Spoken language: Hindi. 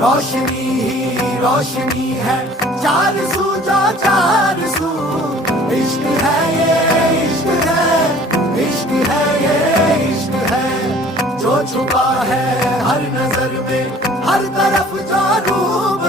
रोशनी ही रोशनी है, चार सू जो चार सू। इश्क है ये इश्क है, इश्क है ये इश्क है, जो छुपा है हर नजर में, हर तरफ जो रूब